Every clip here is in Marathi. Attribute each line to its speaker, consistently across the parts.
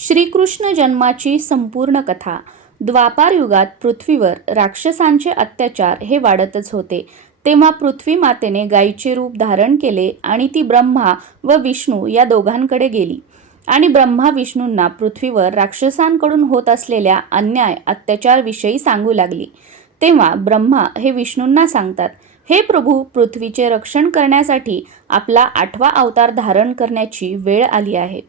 Speaker 1: श्रीकृष्ण जन्माची संपूर्ण कथा. द्वापार युगात पृथ्वीवर राक्षसांचे अत्याचार हे वाढतच होते. तेव्हा पृथ्वी मातेने गायीचे रूप धारण केले आणि ती ब्रह्मा व विष्णू या दोघांकडे गेली. आणि ब्रह्मा विष्णूंना पृथ्वीवर राक्षसांकडून होत असलेल्या अन्याय अत्याचारविषयी सांगू लागली. तेव्हा ब्रह्मा हे विष्णूंना सांगतात हे प्रभू पृथ्वीचे रक्षण करण्यासाठी आपला आठवा अवतार धारण करण्याची वेळ आली आहे.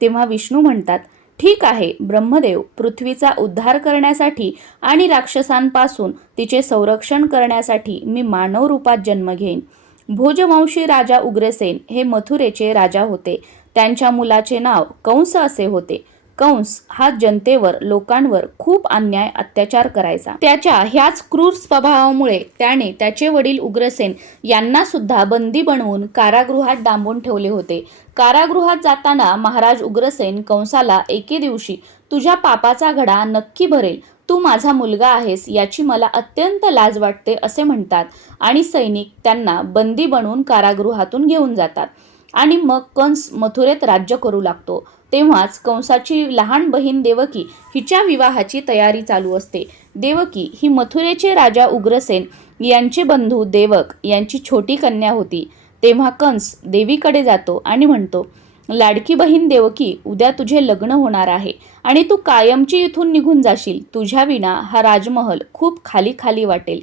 Speaker 1: तेव्हा विष्णू म्हणतात ठीक आहे. ब्रह्मदेव पृथ्वीचा उद्धार करण्यासाठी आणि राक्षसांपासून तिचे संरक्षण करण्यासाठी मी मानव रूपात जन्म घेईन. भोजवंशी राजा उग्रसेन हे मथुरेचे राजा होते. त्यांच्या मुलाचे नाव कंस असे होते. कंस हा जनतेवर लोकांवर खूप अन्याय अत्याचार करायचा. त्याच्या ह्याच क्रूर स्वभावामुळे त्याने त्याचे वडील उग्रसेन यांना सुद्धा बंदी बनवून कारागृहात डांबून ठेवले होते. कारागृहात जाताना महाराज उग्रसेन कंसाला एके दिवशी तुझ्या पापाचा घडा नक्की भरेल. तू माझा मुलगा आहेस याची मला अत्यंत लाज वाटते असे म्हणतात आणि सैनिक त्यांना बंदी बनवून कारागृहातून घेऊन जातात. आणि मग कंस मथुरेत राज्य करू लागतो. तेव्हाच कंसाची लहान बहीण देवकी हिच्या विवाहाची तयारी चालू असते. देवकी ही मथुरेचे राजा उग्रसेन यांचे बंधू देवक यांची छोटी कन्या होती. तेव्हा कंस देवीकडे जातो आणि म्हणतो लाडकी बहीण देवकी उद्या तुझे लग्न होणार आहे आणि तू कायमची इथून निघून जाशील. तुझ्या विना हा राजमहल खूप खाली खाली वाटेल.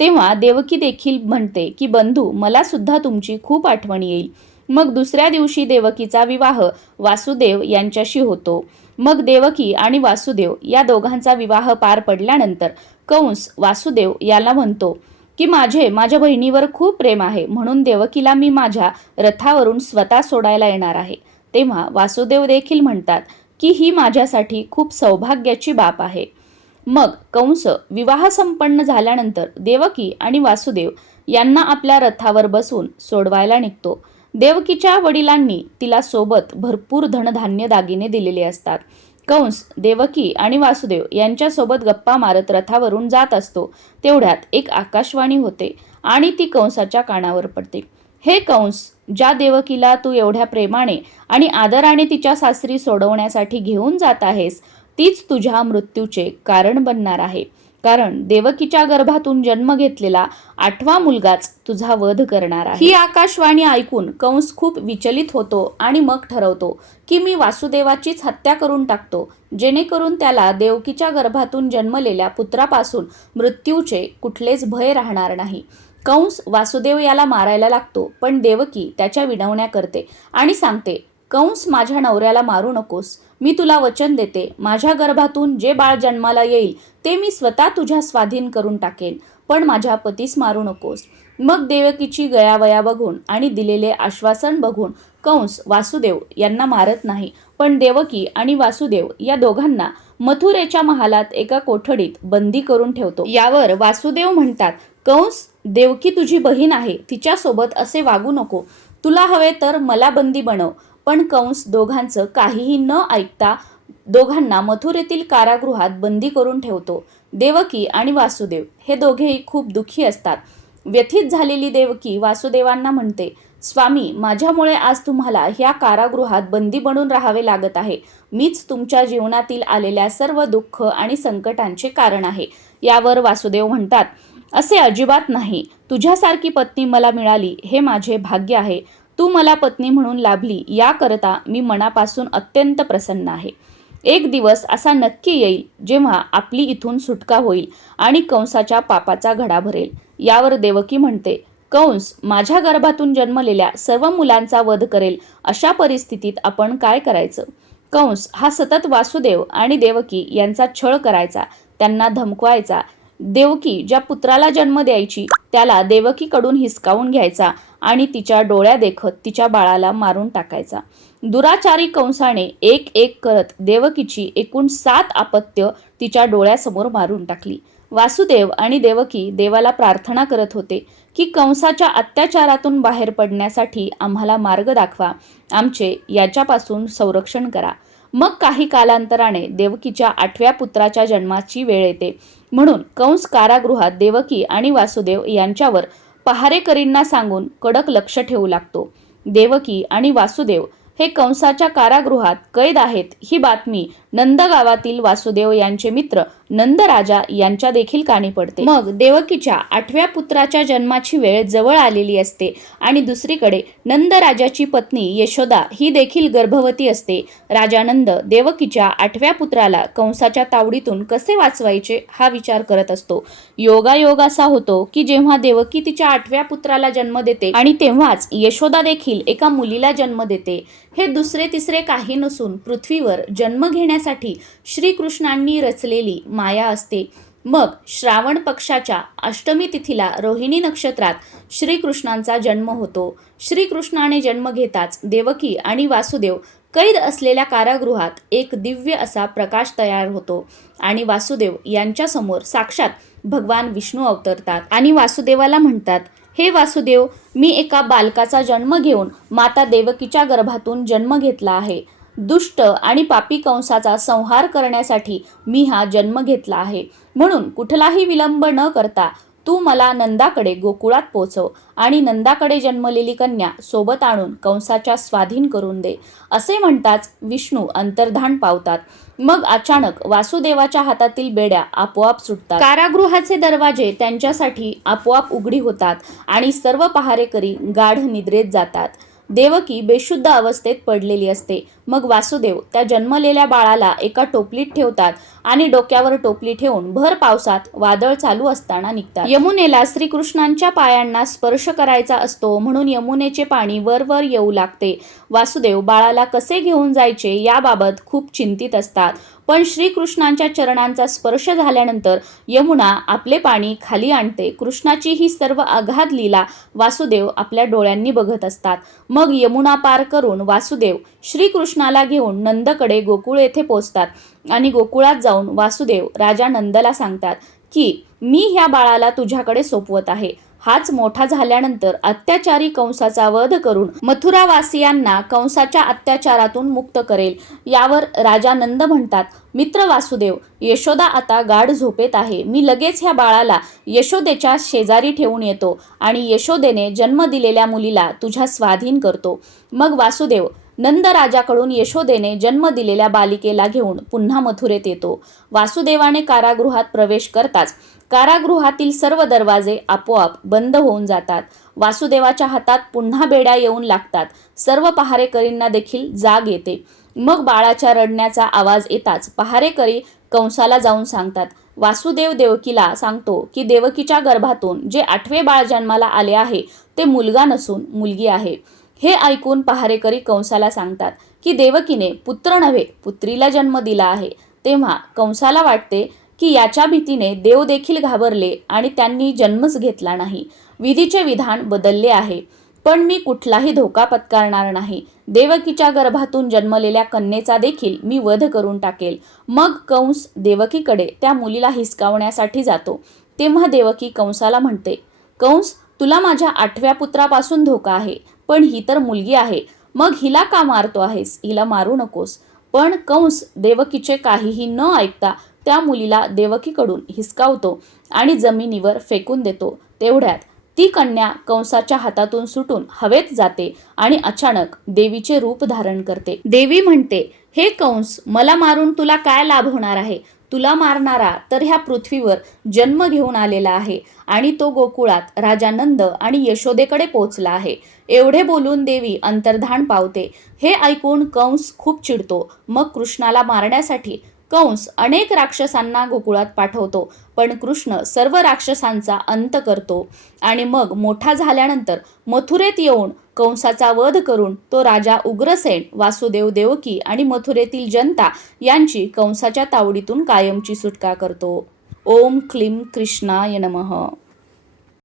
Speaker 1: तेव्हा देवकी देखील म्हणते की बंधू मला सुद्धा तुमची खूप आठवण येईल. मग दुसऱ्या दिवशी देवकीचा विवाह वासुदेव यांच्याशी होतो. मग देवकी आणि वासुदेव या दोघांचा विवाह पार पडल्यानंतर कंस वासुदेव याला म्हणतो की माझे माझ्या बहिणीवर खूप प्रेम आहे म्हणून देवकीला मी माझ्या रथावरून स्वतः सोडायला येणार आहे. तेव्हा वासुदेव देखील म्हणतात की ही माझ्यासाठी खूप सौभाग्याची बाब आहे. मग कंस विवाह संपन्न झाल्यानंतर देवकी आणि वासुदेव यांना आपल्या रथावर बसून सोडवायला निघतो. देवकीच्या वडिलांनी तिला सोबत भरपूर धनधान्य दागिने दिलेले असतात. कंस देवकी आणि वासुदेव यांच्यासोबत गप्पा मारत रथावरून जात असतो. तेवढ्यात एक आकाशवाणी होते आणि ती कंसाच्या कानावर पडते. हे कंस ज्या देवकीला तू एवढ्या प्रेमाने आणि आदराने तिच्या सासरी सोडवण्यासाठी घेऊन जात आहेस तीच तुझ्या मृत्यूचे कारण बनणार आहे. कारण देवकीच्या गर्भातून जन्म घेतलेला आठवा मुलगाच तुझा वध करणार आहे. ही आकाशवाणी ऐकून कंस खूप विचलित होतो आणि मग ठरवतो की मी वासुदेवाचीच हत्या करून टाकतो जेणेकरून त्याला देवकीच्या गर्भातून जन्मलेल्या पुत्रापासून मृत्यूचे कुठलेच भय राहणार नाही. कंस वासुदेव याला मारायला लागतो पण देवकी त्याच्या विनवण्या करते आणि सांगते कंस माझ्या नवऱ्याला मारू नकोस. मी तुला वचन देते. माझ्या गर्भातून जे बाळ जन्माला येईल ते मी स्वतः तुझ्या स्वाधीन करून टाकेन. पण माझ्या पतीस मारू नकोस. मग देवकीची गयावया बघून आणि दिलेले आश्वासन बघून कंस वासुदेव यांना मारत नाही. पण देवकी आणि वासुदेव या दोघांना मथुरेच्या महालात एका कोठडीत बंदी करून ठेवतो. यावर वासुदेव म्हणतात कंस देवकी तुझी बहीण आहे. तिच्यासोबत असे वागू नको. तुला हवे तर मला बंदी बनव. पण कंस दोघांचं काहीही न ऐकता दोघांना मथुरेतील कारागृहात बंदी करून ठेवतो. देवकी आणि वासुदेव हे दोघेही खूप दुःखी असतात. व्यथित झालेली देवकी वासुदेवांना म्हणते स्वामी माझ्यामुळे आज तुम्हाला ह्या कारागृहात बंदी बनून राहावे लागत आहे. मीच तुमच्या जीवनातील आलेल्या सर्व दुःख आणि संकटांचे कारण आहे यावर वासुदेव म्हणतात असे अजिबात नाही. तुझ्यासारखी पत्नी मला मिळाली हे माझे भाग्य आहे. तू मला पत्नी म्हणून लाभली याकरता मी मनापासून अत्यंत प्रसन्न आहे. एक दिवस असा नक्की येईल जेव्हा आपली इथून सुटका होईल आणि कंसाच्या पापाचा घडा भरेल. यावर देवकी म्हणते कंस माझ्या गर्भातून जन्मलेल्या सर्व मुलांचा वध करेल. अशा परिस्थितीत आपण काय करायचं? कंस हा सतत वासुदेव आणि देवकी यांचा छळ करायचा. त्यांना धमकवायचा. देवकी ज्या पुत्राला जन्म द्यायची त्याला देवकीकडून हिसकावून घ्यायचा आणि तिच्या डोळ्या देखत तिच्या बाळाला मारून टाकायचा. दुराचारी कंसाने एक एक करत देवकीची एकूण सात अपत्य तिच्या डोळ्यासमोर मारून टाकली. वासुदेव आणि देवकी देवाला प्रार्थना करत होते की कंसाच्या अत्याचारातून बाहेर पडण्यासाठी आम्हाला मार्ग दाखवा आमचे याच्यापासून संरक्षण करा. मग काही कालांतराने देवकीच्या आठव्या पुत्राच्या जन्माची वेळ येते. म्हणून कंस कारागृहात देवकी आणि वासुदेव यांच्यावर पहारेकरींना सांगून कडक लक्ष ठेवू लागतो. देवकी आणि वासुदेव हे कंसाच्या कारागृहात कैद आहेत ही बातमी नंदगावातील वासुदेव यांचे मित्र नंदराजा यांच्या देखील कानी पडते. मग देवकीच्या आठव्या पुत्राच्या जन्माची वेळ जवळ आलेली असते आणि दुसरीकडे नंदराजाची पत्नी यशोदा ही देखील गर्भवती असते. राजानंद देवकीच्या आठव्या पुत्राला कंसाच्या तावडीतून कसे वाचवायचे हा विचार करत असतो. योगायोग असा होतो की जेव्हा देवकी तिच्या आठव्या पुत्राला जन्म देते आणि तेव्हाच यशोदा देखील एका मुलीला जन्म देते. हे दुसरे तिसरे काही नसून पृथ्वीवर जन्म घेण्यासाठी श्रीकृष्णांनी रचलेली माया असते. मग श्रावण पक्षाच्या अष्टमी तिथीला रोहिणी नक्षत्रात श्रीकृष्णांचा जन्म होतो. श्रीकृष्णाने जन्म घेताच देवकी आणि वासुदेव कैद असलेल्या कारागृहात एक दिव्य असा प्रकाश तयार होतो आणि वासुदेव यांच्यासमोर साक्षात भगवान विष्णू अवतरतात आणि वासुदेवाला म्हणतात हे वासुदेव मी एका बालकाचा जन्म घेऊन माता देवकीच्या गर्भातून जन्म घेतला आहे. दुष्ट आणि पापी कंसाचा संहार करण्यासाठी मी हा जन्म घेतला आहे. म्हणून कुठलाही विलंब न करता तू मला नंदाकडे गोकुळात पोचव आणि नंदाकडे जन्मलेली कन्या सोबत आणून कंसाच्या स्वाधीन करून दे. असे म्हणताच विष्णू अंतर्धान पावतात. मग अचानक वासुदेवाच्या हातातील बेड्या आपोआप सुटतात. कारागृहाचे दरवाजे त्यांच्यासाठी आपोआप उघडी होतात आणि सर्व पहारेकरी गाढ निद्रेत जातात. देवकी बेशुद्ध अवस्थेत पडलेली असते. मग वासुदेव त्या जन्मलेल्या बाळाला एका टोपलीत ठेवतात आणि डोक्यावर टोपली ठेवून भर पावसात वादळ चालू असताना निघतात. यमुनेला श्रीकृष्णांच्या पायांना स्पर्श करायचा असतो म्हणून यमुनेचे पाणी वर वर येऊ लागते. वासुदेव बाळाला कसे घेऊन जायचे याबाबत खूप चिंतित असतात. पण श्रीकृष्णांच्या चरणांचा स्पर्श झाल्यानंतर यमुना आपले पाणी खाली आणते. कृष्णाची ही सर्व आघात लीला वासुदेव आपल्या डोळ्यांनी बघत असतात. मग यमुना पार करून वासुदेव श्रीकृष्ण कृष्णाला घेऊन नंदकडे गोकुळ येथे पोचतात आणि गोकुळात जाऊन वासुदेव राजा नंदला सांगतात की मी ह्या बाळाला तुझ्याकडे सोपवत आहे. हाच मोठा झाल्यानंतर अत्याचारी कंसाचा वध करून मथुरावासियांना कंसाच्या अत्याचारातून मुक्त करेल. यावर राजा नंद म्हणतात मित्र वासुदेव यशोदा आता गाढ झोपेत आहे. मी लगेच ह्या बाळाला यशोदेच्या शेजारी ठेवून येतो आणि यशोदेने जन्म दिलेल्या मुलीला तुझ्या स्वाधीन करतो. मग वासुदेव नंदराजाकडून यशोदेने जन्म दिलेल्या बालिकेला घेऊन पुन्हा मथुरेत येतो. वासुदेवाने कारागृहात प्रवेश करताच कारागृहातील सर्व दरवाजे आपोआप बंद होऊन जातात. वासुदेवाच्या हातात पुन्हा बेड्या येऊन लागतात. सर्व पहारेकरींना देखील जाग येते. मग बाळाच्या रडण्याचा आवाज येताच पहारेकरी कंसाला जाऊन सांगतात वासुदेव देवकीला सांगतो की देवकीच्या गर्भातून जे आठवे बाळ जन्माला आले आहे ते मुलगा नसून मुलगी आहे. हे ऐकून पहारेकरी कंसाला सांगतात की देवकीने पुत्र नव्हे पुत्रीला जन्म दिला आहे. तेव्हा कंसाला वाटते की याच्या भीतीने देव देखील घाबरले आणि त्यांनी जन्मच घेतला नाही. विधीचे विधान बदलले आहे. पण मी कुठलाही धोका पत्कारणार नाही. देवकीच्या गर्भातून जन्मलेल्या कन्येचा देखील मी वध करून टाकेल. मग कंस देवकीकडे त्या मुलीला हिसकावण्यासाठी जातो. तेव्हा देवकी कंसाला म्हणते कंस तुला माझ्या आठव्या पुत्रापासून धोका आहे. पण ही तर मुलगी आहे. मग हिला का मारतो आहेस? हिला मारू नकोस. पण कंस देवकीचे काहीही न ऐकता त्या मुलीला देवकीकडून हिसकावतो आणि जमिनीवर फेकून देतो. तेवढ्यात ती कन्या कंसाच्या हातातून सुटून हवेत जाते आणि अचानक देवीचे रूप धारण करते. देवी म्हणते हे कंस मला मारून तुला काय लाभ होणार आहे? तुला मारणारा तर ह्या पृथ्वीवर जन्म घेऊन आलेला आहे आणि तो गोकुळात राजा नंद आणि यशोदेकडे पोचला आहे. एवढे बोलून देवी अंतर्धान पावते. हे ऐकून कंस खूप चिडतो. मग कृष्णाला मारण्यासाठी कंस अनेक राक्षसांना गोकुळात पाठवतो पण कृष्ण सर्व राक्षसांचा अंत करतो. आणि मग मोठा झाल्यानंतर मथुरेत येऊन कंसाचा वध करून तो राजा उग्रसेन वासुदेव देवकी आणि मथुरेतील जनता यांची कंसाच्या तावडीतून कायमची सुटका करतो. ओम क्लीम कृष्णाय नमः.